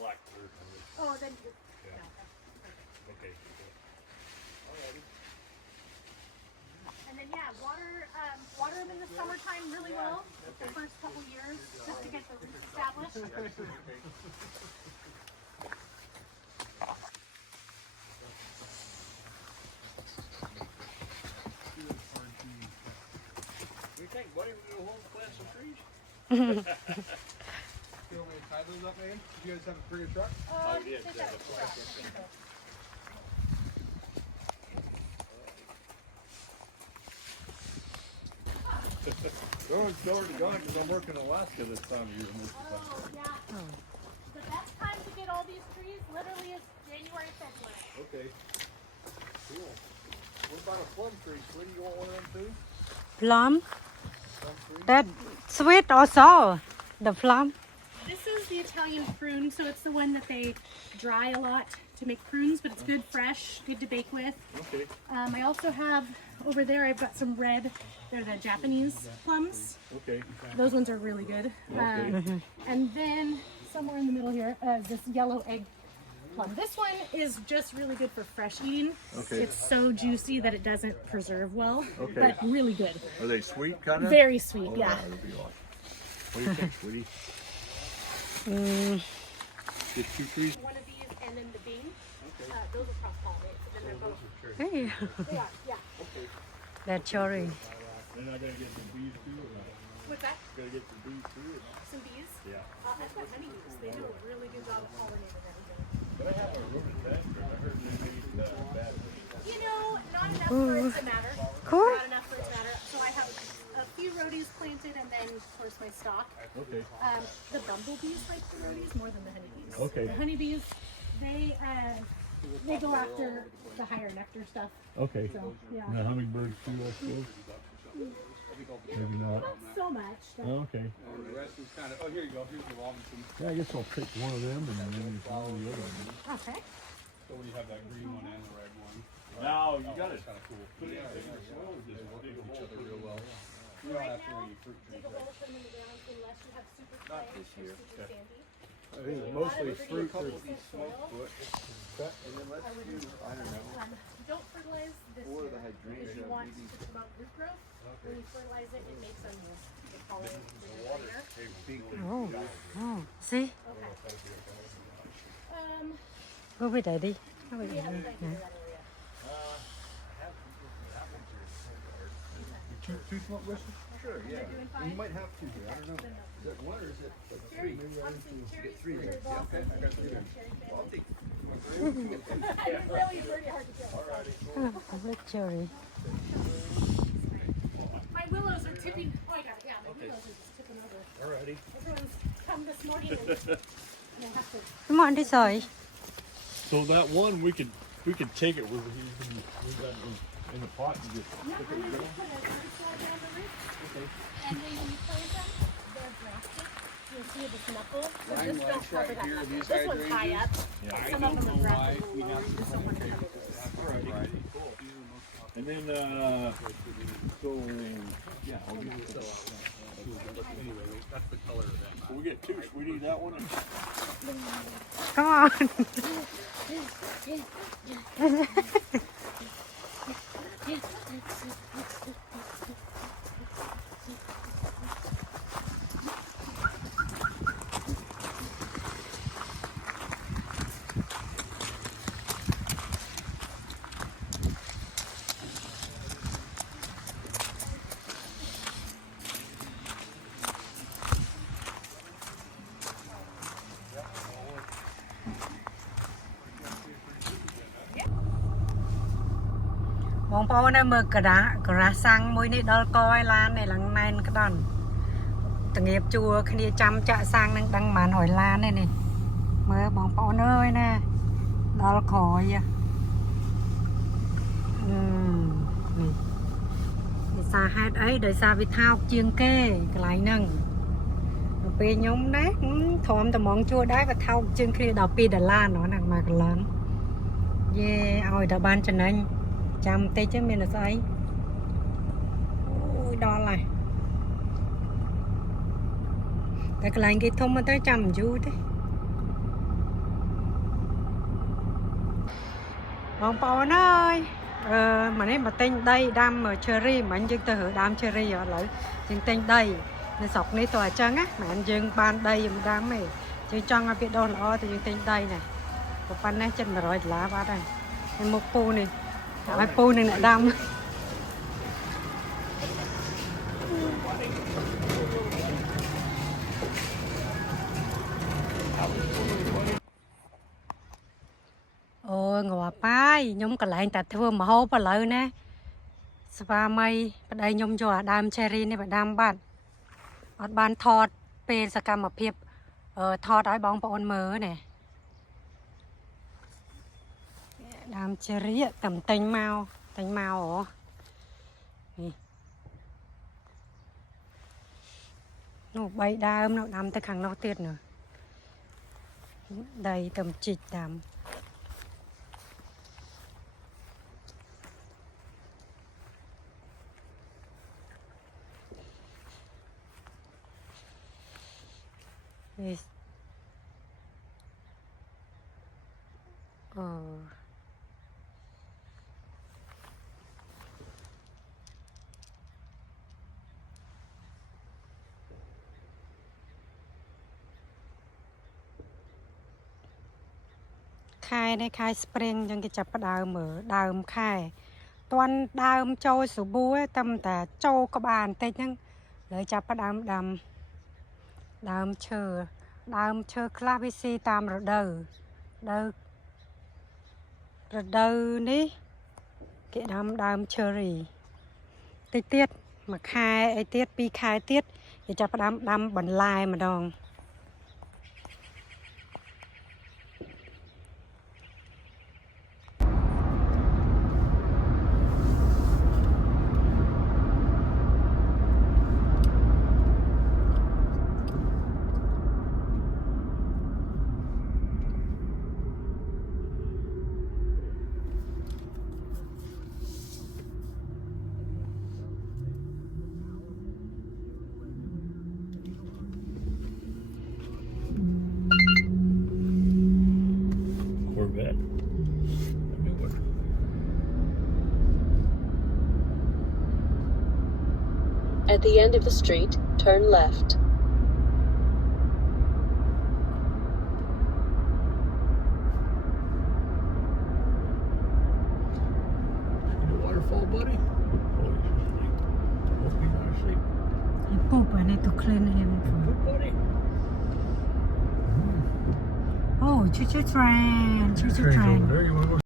black dirt. Oh, then. Yeah. Okay. Alrighty. And then water them in the summertime really well. The first couple years just to get the roots established. We think, buddy, we're gonna hold plant some trees. You want me to tie those up, man? Did you guys have a bigger truck? I did. They got it. Those already gone because I'm working in Alaska this time of year most of the time. Oh, yeah. The best time to get all these trees literally is January, February. Okay. Cool. What about a plum tree? Sweetie, you want one of them too? Plum. Plum tree? That sweet or sour? The plum. This is the Italian prune, so it's the one that they dry a lot to make prunes, but it's good fresh, good to bake with. Okay. I also have over there, I've got some red, they're the Japanese plums. Okay. Those ones are really good. And then somewhere in the middle here, this yellow egg plum. This one is just really good for fresh eating. Okay. It's so juicy that it doesn't preserve well, Okay. but really good. Are they sweet kind of? Very sweet, yeah. That'll be awesome. What do you think, sweetie? Get 2 trees? One of these and then the bean. Those are cross-pollinated, so then they're both. Hey, They are, yeah. that cherry. And I gotta get some bees too. What's that? Gotta get some bees too. Some bees? Yeah. I've got honeybees. They do a really good job of pollinating everything. But I have a rhododendron. I heard they made bad. You know, not enough for it to matter. Cool. Not enough for it to matter. So I have a few rhodies planted and then, of course, my stock. Okay. The bumblebees like the rhodies more than the honeybees. Okay. The honeybees, they go after the higher nectar stuff. Okay. So, yeah. And the hummingbirds too, I suppose? Maybe not. Not so much. Oh, okay. The rest is kind of, oh, here you go. Here's the Robinson. Yeah, I guess I'll pick one of them and then follow the other one. Okay. So when you have that green one and the red one. Now, you got it. Kind of cool. Put it in Yeah, bigger they soil, just work dig a with each hole, other put it real in well. the ground. You don't Right have to now, any fruit dig trees. a hole, put them in the ground unless you have super clay or this year. super sandy. I think it's mostly fruit. Couple of these smoke foot. And then let's do, I don't know. Don't fertilize this Or year the hydrangea, because you want maybe. to promote root growth. When you fertilize it, it makes them they call it later. Oh, see? Go with daddy. Go with We haven't daddy. planted that area. Two smoke bushes? Sure, yeah. Doing You fine. might have two here. I don't know. Is that one or is it like Cherry, three? obviously cherries, three there. cherry Yeah, blossom, okay, I got three cherry there. fan. I'll take It's really pretty hard to kill. Red cherry. My willows are tipping. Oh, I got it. Yeah, my willows are just tipping over. Alrighty. Everyone's come this morning and I have to. Come on, this way. So that one we could take it with you can leave that in the pot and just Yeah, I'm gonna just put a soil down the roots. And then when you plant them, they're grafted. You'll see this knuckle. So Line just don't lights cover right that here, knuckle. these This one's high up. I Some don't of them know are why grafted a we little have lower. to This plant one would trees. cover this. and then so yeah, I'll give it to That's the color of that. so we get two, sweetie, that one. Come on.បងប្អូនមើលក្រាស់សាំងមួយនេះដល់កឲ្យឡាននេះឡើងណែនក្តន់តងៀបជួគ្នាចាំចាក់សាំងនឹងដឹងប៉ុន្មាន100ឡានទេនេះមើលបងប្អូនអើយណាដល់ក្រោយនេះដោយសារហេតុអីដោយសារវាថោកជាងគេកន្លែងហ្នឹងដល់ពេលខ្ញុំណាធំតំងជួដែរវាថោកជាងគ្នាដល់$2នោះណាមកកន្លងយេឲ្យតែបានចំណេញចាំតិចមានស្អីអូយដល់ហើយតែកន្លែងគេធំទៅចាំយូរទេ បងប្អូនអើយមកនេះមកទិញដីដាំ cherry មិញយើងទៅរើដាំ cherry ឥឡូវយើងទិញដីនៅស្រុកនេះទៅអញ្ចឹងណាមិនមែនយើងបានដីយើងដាំទេយើងចង់ឲ្យវាដុះល្អទៅយើងទិញដីណាប៉ុណ្ណេះចិត្ត$100បាត់ហើយហើយមុខពូនេះឲ្យពូនឹងអ្នកដាំអូងាប់បាយខ្ញុំកន្លែងតែធ្វើម្ហូបឥឡូវណាស្វាមីប្តីខ្ញុំយកអាដើម cherry នេះមកដាំបាត់អត់បានថតពេលសកម្មភាពថតឲ្យបងប្អូនមើលណាដើម cherry តែទិញមកហ៎នេះនោះ3ដើមនោះដាំទៅខាងនោះទៀតnữaដីតំជីកដាំនេះខែនេះខែ spring អញ្ចឹងគេចាប់ផ្ដើមមើលដើមខែតាន់ដើមចូលស្បួរតែតែចូលក្បាលបន្តិចហ្នឹងលើចាប់ផ្ដើមដាំដើមឈើខ្លះវាស៊ីតាមរដូវនេះគេដាំដើម cherry តិចទៀតមួយខែអីទៀត2ខែទៀតគេចាប់ផ្ដើមដាំបន្លែម្ដងCorvette. A new one. At the end of the street, turn left. See the waterfall, buddy? Oh, he's asleep. Hope he's not asleep. He poop I need to clean him Good, buddy. oh choo choo train Train's over there. You wanna go